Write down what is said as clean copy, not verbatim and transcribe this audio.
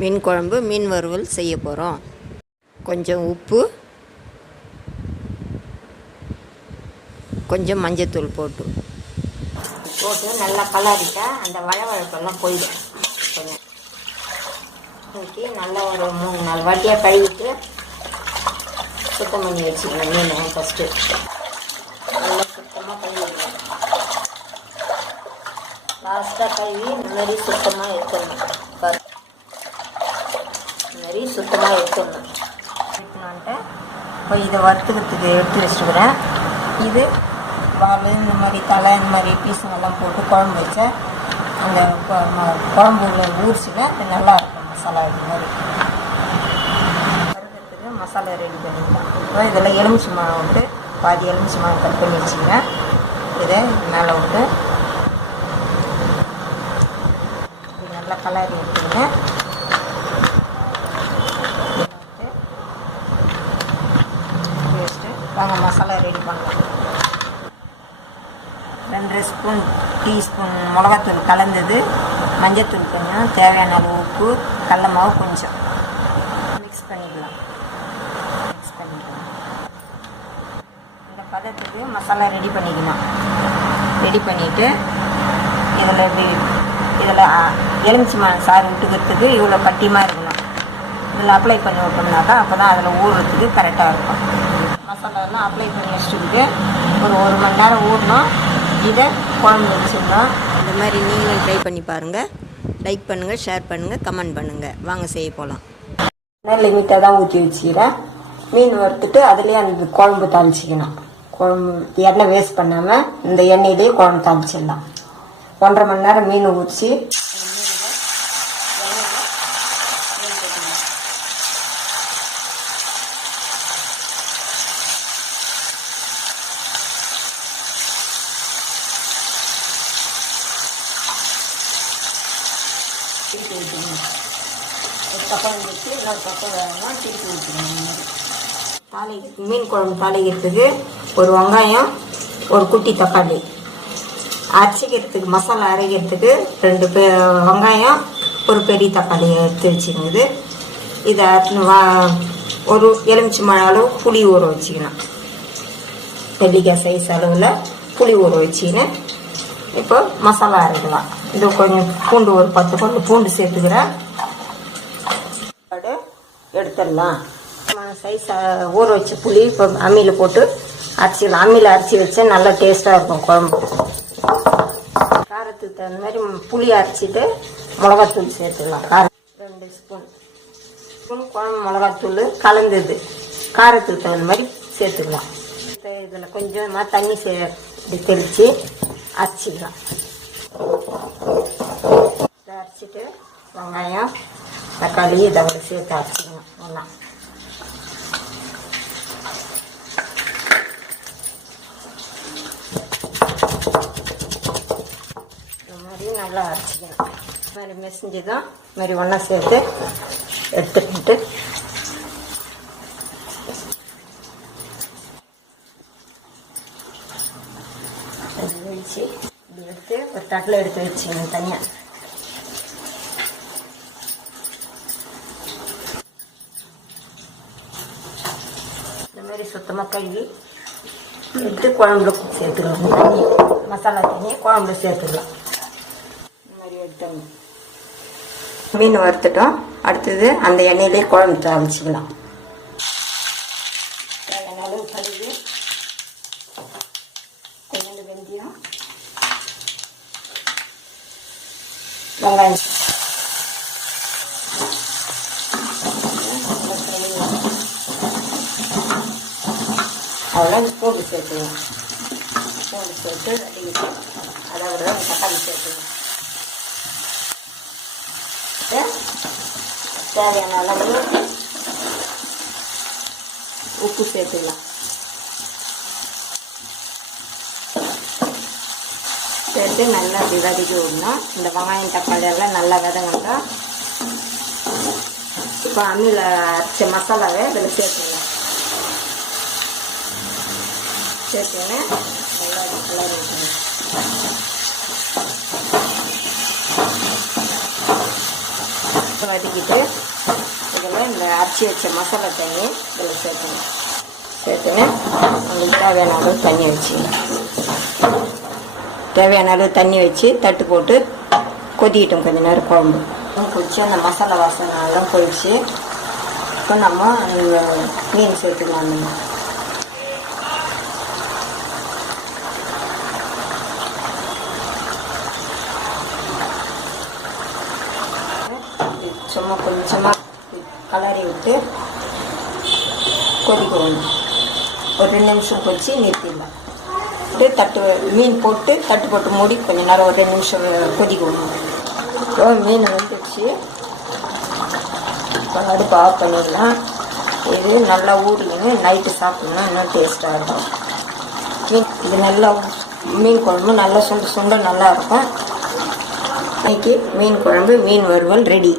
மீன் குழம்பு, மீன் வறுவல் செய்ய போகிறோம். கொஞ்சம் உப்பு, கொஞ்சம் மஞ்சத்தூள் போட்டு நல்லா கலரிட்டா அந்த வழவழப்பெல்லாம் போயிடும். கொஞ்சம் ஊற்றி நல்லா ஒரு 3-4 வாட்டியாக கழுவிட்டு சுத்தம் பண்ணி வச்சுக்கணும். மீனை ஃபஸ்ட்டு நல்லா சுத்தமாக கழுவிடணும். லாஸ்ட்டாக கழுவி இந்த மாதிரி சுத்தமாக எடுத்துடணும். இந்த மாதிரி சுத்தமாக எடுத்துடணும். இப்போ இதை வறுத்துக்கிறதுக்கு எடுத்து வச்சுக்கிறேன். இது வால், இந்த மாதிரி தலை, இந்த மாதிரி பீஸுங்கெல்லாம் போட்டு குழம்பு வச்சா அந்த குழம்பு ஊரிச்சில் அது நல்லாயிருக்கும். மசாலா இது மாதிரி வறுக்கிறதுக்கு மசாலா ரெடி பண்ணிக்கலாம். இப்போ இதில் எலுமிச்சம்பழம் விட்டு பாதி எலுமிச்சம்பழம் கட் பண்ணி வச்சுக்கிறேன். இதை மேலே விட்டு நல்லா கலரி எடுத்துங்க. வாங்க மசாலா ரெடி பண்ணலாம். 2 டீஸ்பூன் மிளகாத்தூள் கலந்தது, மஞ்சத்தூள் கொஞ்சம், தேவையான அளவு உப்பு, கடல மாவு கொஞ்சம் மிக்ஸ் பண்ணிக்கலாம். இந்த பதத்துக்கு மசாலா ரெடி பண்ணிக்கணும். ரெடி பண்ணிவிட்டு இதில் எலுமிச்சம்பழம் சாறு விட்டுக்கிறதுக்கு இவ்வளோ கட்டியமாக இருக்கணும். இதில் அப்ளை பண்ணி விட்டோம்னாக்கா அப்போ தான் அதில் ஊறுறதுக்கு கரெக்டாக இருக்கும். மசாலாலாம் அப்ளை பண்ணி வச்சுட்டு ஒரு 1 மணி நேரம் ஊறணும். இதை குழம்பு வச்சுருந்தோம். இந்த மாதிரி நீங்களும் ட்ரை பண்ணி பாருங்கள். லைக் பண்ணுங்கள், ஷேர் பண்ணுங்கள், கமெண்ட் பண்ணுங்கள். வாங்க செய்ய போகலாம். லிமிட்டாக தான் ஊற்றி வச்சுக்கிறேன். மீன் வறுத்துட்டு அதுலேயே அந்த குழம்பு தாளிச்சிக்கணும். குழம்பு எண்ணெய் வேஸ்ட் பண்ணாமல் இந்த எண்ணெயிலேயே குழம்பு தாளிச்சிடலாம். 1.5 மணி நேரம் மீன் ஊற்றி திருப்பி ஊற்றணும். ஒரு பக்கம் வச்சு இன்னொரு பக்கம் வேகமாக திருப்பி ஊற்றணும். மீன் குழம்பு தாளிக்கிறதுக்கு ஒரு வெங்காயம், ஒரு குட்டி தக்காளி, அரைச்சிக்கிறதுக்கு மசாலா அரைக்கிறதுக்கு 2 வெங்காயம், ஒரு பெரிய தக்காளி எடுத்து வச்சுக்கிது. இதை ஒரு எலுமிச்சம்பழம் அளவு புளி ஊற வச்சுக்கணும். நெல்லிக்காய் சைஸ் அளவில் புளி ஊற வச்சுக்கின்னு இப்போ மசாலா அரைக்கலாம். இது கொஞ்சம் பூண்டு, ஒரு 10 பல்லு பூண்டு சேர்த்துக்கிறேன். எடுத்துடலாம். சைஸ் ஊற வச்ச புளி இப்போ அம்மியில் போட்டு அரைச்சிக்கலாம். அம்மியில் அரைச்சி வச்சா நல்லா டேஸ்ட்டாக இருக்கும் குழம்பு. காரத்துக்கு தகுந்த மாதிரி புளி அரைச்சிட்டு மிளகாத்தூள் சேர்த்துக்கலாம். காரம் 2 ஸ்பூன் குழம்பு மிளகாத்தூள் கலந்தது காரத்துக்கு தகுந்த மாதிரி சேர்த்துக்கலாம். இதில் கொஞ்சமாக தண்ணி தெளித்து அரைச்சிக்கலாம். அரைச்சிட்டு வெங்காயம், தக்காளி இதை சேர்த்து அரைச்சிக்கணும். ஒன்றா இந்த மாதிரி நல்லா அரைச்சிக்கணும். இது மாதிரி மெசஞ்சுதான் இது மாதிரி ஒன்றா சேர்த்து எடுத்துக்கிட்டு வச்சு இப்படி எடுத்து ஒரு தட்டில் எடுத்து வச்சுக்கணும் தனியாக. இந்த மாதிரி சுத்தமாக கழுவி எடுத்து குழம்புல சேர்த்துக்கலாம். தண்ணி மசாலா தண்ணி குழம்புல சேர்த்துக்கலாம். இந்த மாதிரி எடுத்துங்க. மீன் வறுத்துட்டோம். அடுத்தது அந்த எண்ணெயிலே குழம்பு தாளிச்சிக்கலாம். தேவையான அளவு கழுவி, கொஞ்சம் வெந்தயம், வெங்காயம், அதெல்லாம் பூண்டு சேர்த்துக்கணும். பூண்டு சேர்த்து அதாவது தக்காளி சேர்த்துக்கணும். தேவையான அளவு உப்பு சேர்த்துக்கலாம். சேர்த்து நல்லா இப்படி வதக்கி விடணும். இந்த வெங்காயம் தக்காளி எல்லாம் நல்லா வதங்கினா இப்போ அம்மியில் அரைச்ச மசாலாவை இதில் சேர்த்துக்கலாம். சேர்த்துன்னு நல்லா கலரி விட்டுணும். வதக்கிட்டு இதில் இந்த அரைச்சி வச்ச மசாலா தண்ணி இதில் சேர்த்துணும். சேர்த்துன்னு உங்களுக்கு தேவையான அளவு தண்ணி வச்சு தண்ணி வச்சு தட்டு போட்டு கொதிக்கிட்டோம் கொஞ்சம் நேரம் குழம்பு கொதிச்சு அந்த மசாலா வாசனை எல்லாம் போயிடுச்சு. இப்போ நம்ம அந்த மீன் சேர்த்துக்கலாம். சும்மா கொஞ்சமாக கலரி விட்டு கொதிக்க வேணும். ஒரு 2 நிமிஷம் கொதிச்சு நிறுத்திடலாம். மீன் போட்டு தட்டு போட்டு மூடி கொஞ்சம் நேரம் ஒரு 2 நிமிஷம் கொதிக்க விடணும். இப்போ மீன் வந்துடுச்சு. இப்போ அடுப்பு ஆஃப் பண்ணிடலாம். இது நல்லா ஊறிங்க நைட்டு சாப்பிட்ணுன்னா இன்னும் டேஸ்ட்டாக இருக்கும். இது நல்லா மீன் குழம்பு நல்லா சுண்ட சுண்ட நல்லாயிருக்கும். இன்னைக்கு மீன் குழம்பு மீன் வறுவல் ரெடி.